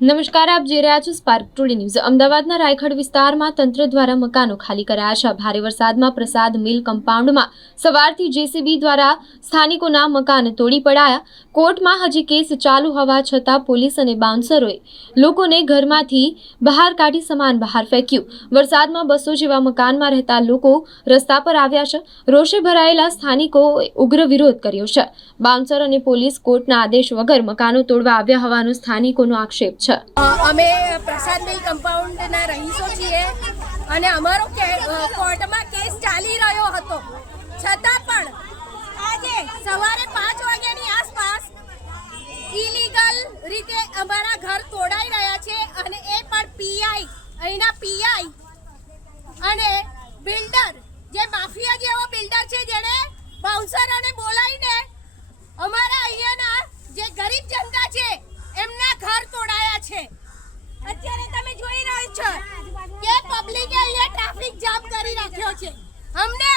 નમસ્કાર, આપ જોઈ રહ્યા છો સ્પાર્ક ટુડે ન્યૂઝ અમદાવાદના રાયખડ વિસ્તારમાં તંત્ર દ્વારા મકાનો ખાલી કરાયા છે. ભારે વરસાદમાં પ્રસાદ મિલ કમ્પાઉન્ડમાં સવારથી જેસીબી દ્વારા સ્થાનિકોના મકાન તોડી પડાયા. કોર્ટમાં હજી કેસ ચાલુ હોવા છતાં પોલીસ અને બાઉન્સરોએ લોકોને ઘરમાંથી બહાર કાઢી સામાન બહાર ફેંક્યું. વરસાદમાં બસો જેવા મકાનમાં રહેતા લોકો રસ્તા પર આવ્યા છે. રોષે ભરાયેલા સ્થાનિકોએ ઉગ્ર વિરોધ કર્યો છે. બાઉન્સર અને પોલીસ કોર્ટના આદેશ વગર મકાનો તોડવા આવ્યા હોવાનો સ્થાનિકોનો આક્ષેપ છે. અમે પ્રસાદ મિલ કમ્પાઉન્ડના રહીશો છીએ અને અમારો કોર્ટમાં કેસ ચાલી રહ્યો હતો. છતાં પણ આજે સવારે પાંચ વાગ્યાની આસપાસ ઇલીગલ રીતે અમારા ઘર તોડાઈ રહ્યા છે અને એ પણ પીઆઈ અહીંના પીઆઈ અને બિલ્ડર, જે માફિયા જેવો બિલ્ડર છે જેણે બાઉન્સરોને બોલાવીને અત્યારે તમે જોઈ રહ્યા છો કે પબ્લિકે અહીંયા ટ્રાફિક જામ કરી રાખ્યો છે. અમને